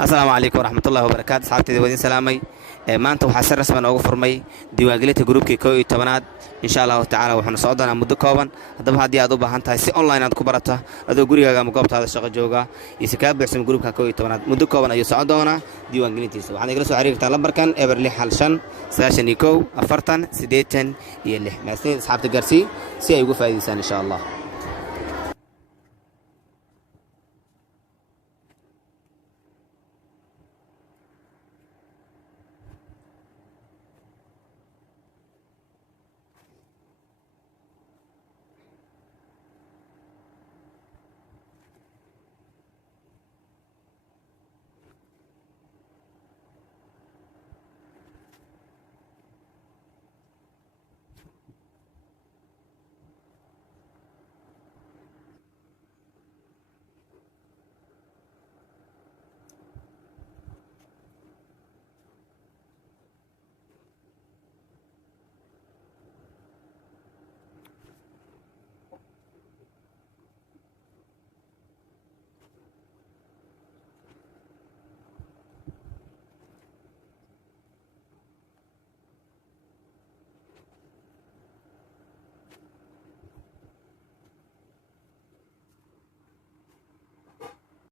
السلام عليكم ورحمة الله وبركاته صحابتي ودين سلامي maanta waxaa si rasmi ah ugu furmay diiwaangelinta groupkii 11 insha Allah taala waxaanu soo doonaa muddo kooban hadaba haddii aad u baahan tahay si online aad ku barato adoo gurigaaga ama goobtaada shaqo jooga iyo si ka bixin groupka 11 muddo kooban ayuu soo doonaa diiwaangelintiisa waxaad igala soo xiriiri kartaa lambarkan eberli halshan 91 40 86 iyo 6 maasii asxaabta gaarsi si ay ugu faa'iideystaan insha Allah